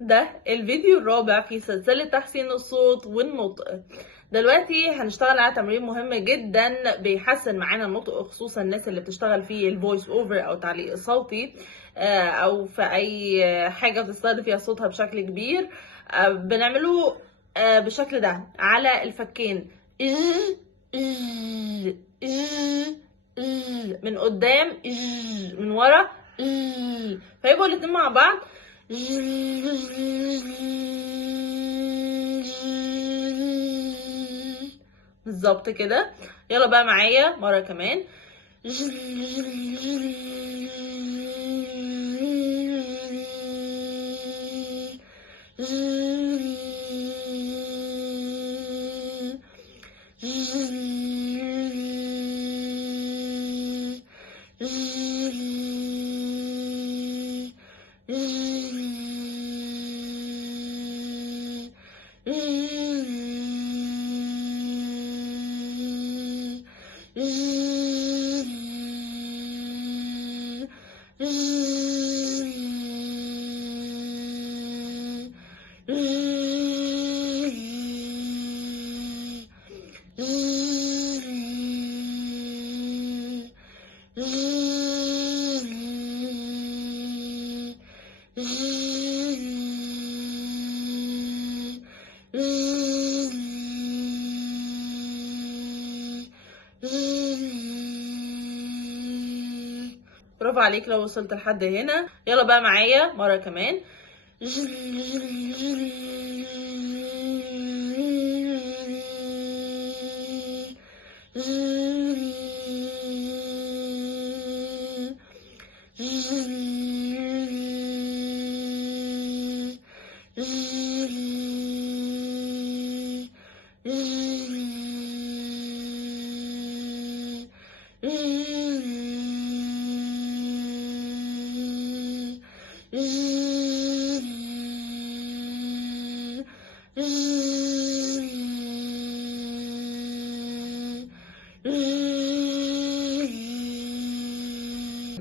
ده الفيديو الرابع في سلسلة تحسين الصوت والنطق. دلوقتي هنشتغل على تمرين مهم جدا بيحسن معانا النطق، خصوصا الناس اللي بتشتغل في الفويس اوفر او التعليق الصوتي، او في اي حاجة بتستخدم فيها صوتها بشكل كبير. بنعمله بالشكل ده على الفكين، من قدام، من ورا، فيبقوا الاتنين مع بعض. بالظبط كده. يلا بقى معايا مرة كمان. برافو عليك لو وصلت لحد هنا. يلا بقى معايا مرة كمان.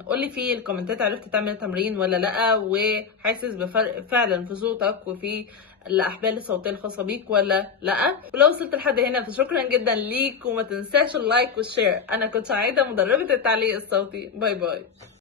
قولي في الكومنتات عرفت تعمل تمرين ولا لأ، وحاسس بفرق فعلا في صوتك وفي الأحبال الصوتية الخاصة بيك ولا لأ. ولو وصلت لحد هنا فشكرا جدا ليك، وما تنساش اللايك والشير. أنا كنت سعيدة، مدربة التعليق الصوتي. باي باي.